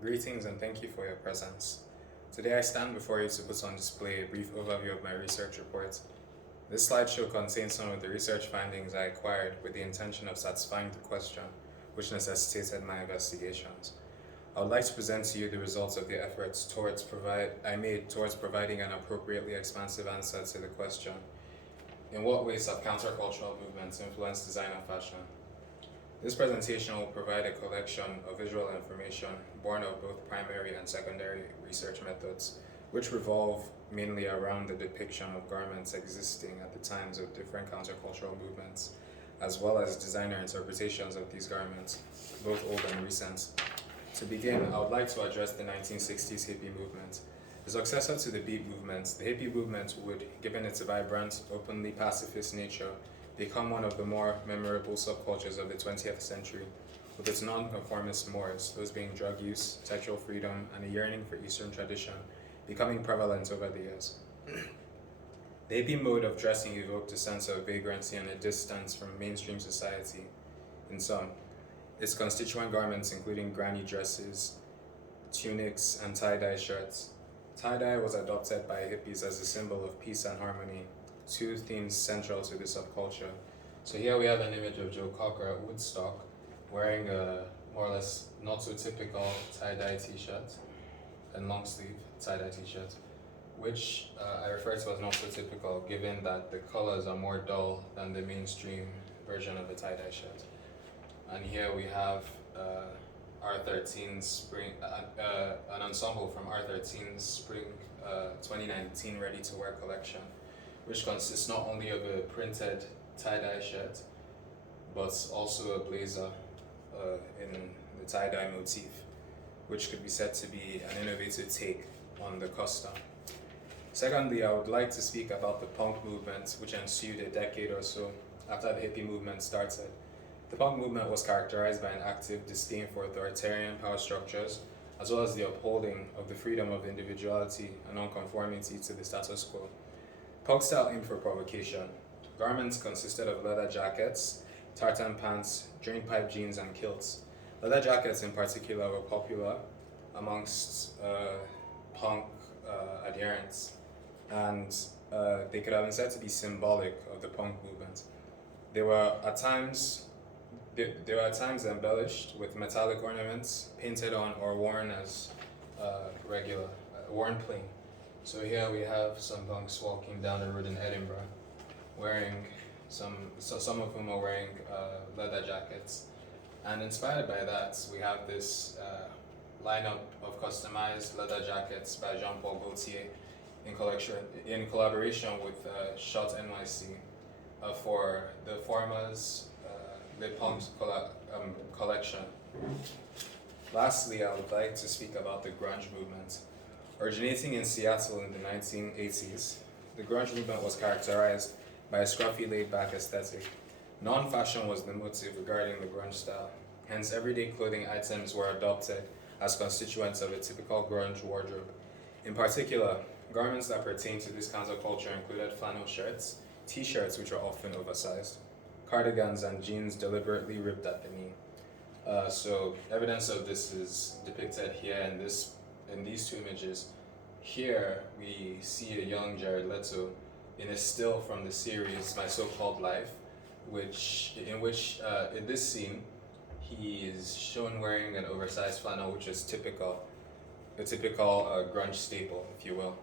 Greetings and thank you for your presence. Today I stand before you to put on display a brief overview of my research report. This slideshow contains some of the research findings I acquired with the intention of satisfying the question which necessitated my investigations. I would like to present to you the results of the efforts I made towards providing an appropriately expansive answer to the question: in what ways have countercultural movements influenced design and fashion? This presentation will provide a collection of visual information born of both primary and secondary research methods, which revolve mainly around the depiction of garments existing at the times of different countercultural movements, as well as designer interpretations of these garments, both old and recent. To begin, I would like to address the 1960s hippie movement. The successor to the beat movement, the hippie movement would, given its vibrant, openly pacifist nature, become one of the more memorable subcultures of the 20th century, with its non-conformist mores, those being drug use, sexual freedom, and a yearning for Eastern tradition, becoming prevalent over the years. The hippie mode of dressing evoked a sense of vagrancy and a distance from mainstream society. In sum, its constituent garments including granny dresses, tunics, and tie-dye shirts. Tie-dye was adopted by hippies as a symbol of peace and harmony, two themes central to the subculture. So here we have an image of Joe Cocker at Woodstock wearing a more or less not so typical tie-dye t-shirt and long sleeve tie-dye t-shirt, which I refer to as not so typical given that the colors are more dull than the mainstream version of a tie-dye shirt. And here we have R13 Spring, an ensemble from R13's Spring 2019 Ready to Wear collection, which consists not only of a printed tie-dye shirt, but also a blazer in the tie-dye motif, which could be said to be an innovative take on the custom. Secondly, I would like to speak about the punk movement, which ensued a decade or so after the hippie movement started. The punk movement was characterized by an active disdain for authoritarian power structures, as well as the upholding of the freedom of individuality and nonconformity to the status quo. Punk style aimed for provocation. Garments consisted of leather jackets, tartan pants, drainpipe jeans, and kilts. Leather jackets in particular were popular amongst punk adherents, and they could have been said to be symbolic of the punk movement. They were at times embellished with metallic ornaments, painted on or worn as worn plain. So here we have some punks walking down the road in Edinburgh, wearing some of whom are wearing leather jackets. And inspired by that, we have this lineup of customized leather jackets by Jean-Paul Gaultier in collaboration with Shot NYC for the former's Le Punk collection. Lastly, I would like to speak about the grunge movement. Originating in Seattle in the 1980s, the grunge movement was characterized by a scruffy, laid-back aesthetic. Non-fashion was the motive regarding the grunge style, hence everyday clothing items were adopted as constituents of a typical grunge wardrobe. In particular, garments that pertained to this counterculture included flannel shirts, t-shirts which were often oversized, cardigans, and jeans deliberately ripped at the knee. So evidence of this is depicted here in these two images. Here we see a young Jared Leto in a still from the series My So-Called Life, in this scene he is shown wearing an oversized flannel, which is a typical grunge staple, if you will.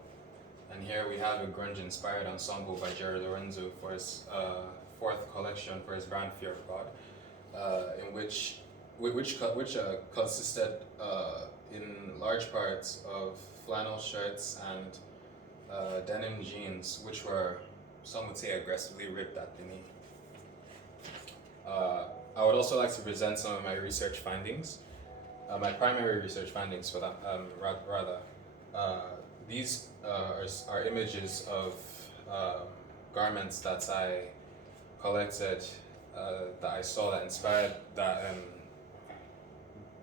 And here we have a grunge-inspired ensemble by Jared Lorenzo for his fourth collection for his brand Fear of God, which consisted in large parts of flannel shirts and denim jeans, which were, some would say, aggressively ripped at the knee. I would also like to present some of my research findings, my primary research findings for that, rather. These are images of garments that I collected, that I saw that inspired,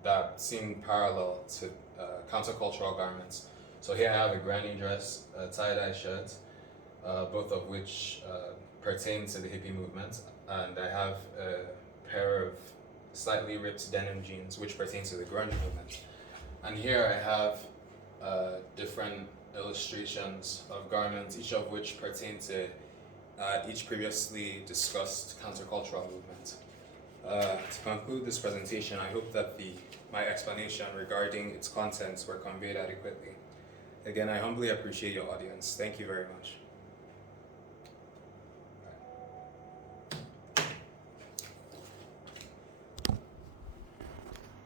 that seemed parallel to countercultural garments. So here I have a granny dress, a tie-dye shirt, both of which pertain to the hippie movement, and I have a pair of slightly ripped denim jeans, which pertain to the grunge movement. And here I have different illustrations of garments, each of which pertain to each previously discussed countercultural movement. To conclude this presentation, I hope that my explanation regarding its contents were conveyed adequately. Again, I humbly appreciate your audience. Thank you very much.